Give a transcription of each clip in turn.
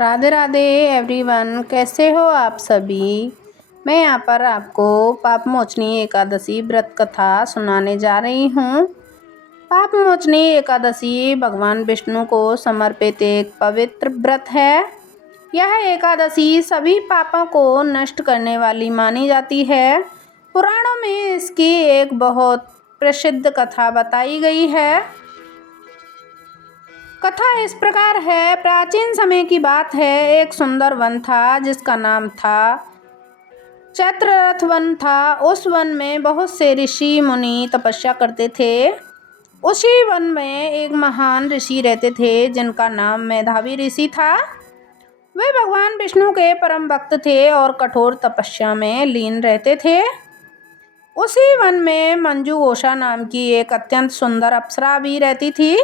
Radhe Radhe everyone, कैसे हो आप सभी। मैं यहाँ पर आपको पापमोचनी एकादशी व्रत कथा सुनाने जा रही हूँ। पापमोचनी एकादशी भगवान विष्णु को समर्पित एक पवित्र व्रत है। यह एकादशी सभी पापों को नष्ट करने वाली मानी जाती है। पुराणों में इसकी एक बहुत प्रसिद्ध कथा बताई गई है। कथा इस प्रकार है। प्राचीन समय की बात है। एक सुंदर वन था जिसका नाम था चैत्ररथ वन था। उस वन में बहुत से ऋषि मुनि तपस्या करते थे। उसी वन में एक महान ऋषि रहते थे जिनका नाम मेधावी ऋषि था। वे भगवान विष्णु के परम भक्त थे और कठोर तपस्या में लीन रहते थे। उसी वन में मंजू घोषा नाम की एक अत्यंत सुंदर अप्सरा भी रहती थी।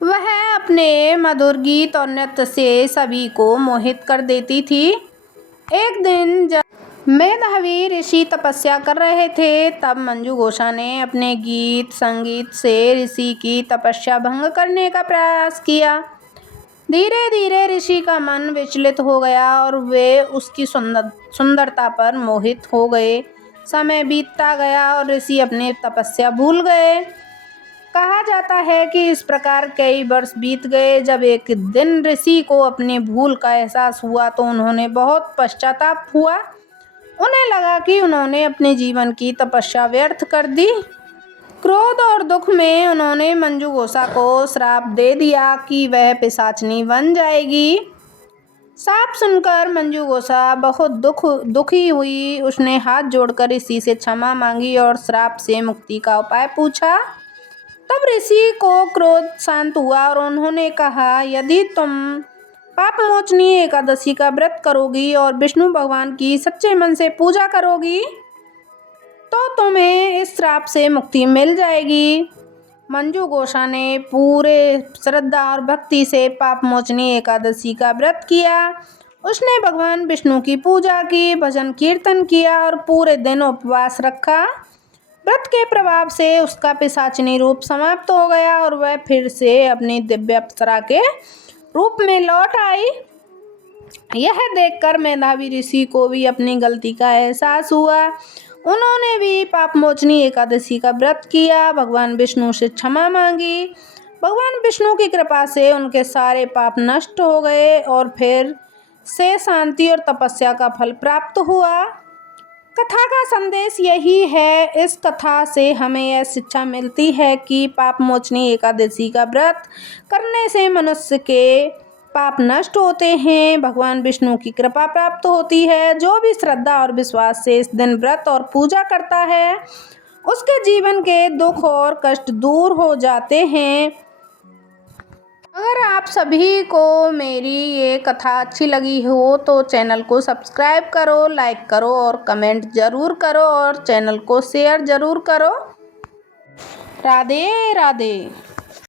वह अपने मधुर गीत और नृत्य से सभी को मोहित कर देती थी। एक दिन जब मेधावी ऋषि तपस्या कर रहे थे, तब मंजू घोषा ने अपने गीत संगीत से ऋषि की तपस्या भंग करने का प्रयास किया। धीरे धीरे ऋषि का मन विचलित हो गया और वे उसकी सुंदरता पर मोहित हो गए। समय बीतता गया और ऋषि अपनी तपस्या भूल गए। कहा जाता है कि इस प्रकार कई वर्ष बीत गए। जब एक दिन ऋषि को अपनी भूल का एहसास हुआ तो उन्होंने बहुत पश्चाताप हुआ। उन्हें लगा कि उन्होंने अपने जीवन की तपस्या व्यर्थ कर दी। क्रोध और दुख में उन्होंने मंजू घोषा को श्राप दे दिया कि वह पिशाचनी बन जाएगी। श्राप सुनकर मंजू घोषा बहुत दुखी हुई। उसने हाथ जोड़कर ऋषि से क्षमा मांगी और श्राप से मुक्ति का उपाय पूछा। तब ऋषि को क्रोध शांत हुआ और उन्होंने कहा, यदि तुम पापमोचनी एकादशी का व्रत करोगी और विष्णु भगवान की सच्चे मन से पूजा करोगी तो तुम्हें इस श्राप से मुक्ति मिल जाएगी। मंजू घोषा ने पूरे श्रद्धा और भक्ति से पापमोचनी एकादशी का व्रत किया। उसने भगवान विष्णु की पूजा की, भजन कीर्तन किया और पूरे दिन उपवास रखा। व्रत के प्रभाव से उसका पिशाचिनी रूप समाप्त हो गया और वह फिर से अपनी दिव्य अप्सरा के रूप में लौट आई। यह देखकर मेधावी ऋषि को भी अपनी गलती का एहसास हुआ। उन्होंने भी पापमोचनी एकादशी का व्रत किया, भगवान विष्णु से क्षमा मांगी। भगवान विष्णु की कृपा से उनके सारे पाप नष्ट हो गए और फिर से शांति और तपस्या का फल प्राप्त हुआ। कथा का संदेश यही है। इस कथा से हमें यह शिक्षा मिलती है कि पापमोचनी एकादशी का व्रत करने से मनुष्य के पाप नष्ट होते हैं, भगवान विष्णु की कृपा प्राप्त होती है। जो भी श्रद्धा और विश्वास से इस दिन व्रत और पूजा करता है उसके जीवन के दुख और कष्ट दूर हो जाते हैं। अगर आप सभी को मेरी ये कथा अच्छी लगी हो तो चैनल को सब्सक्राइब करो, लाइक करो और कमेंट ज़रूर करो और चैनल को शेयर ज़रूर करो। राधे राधे।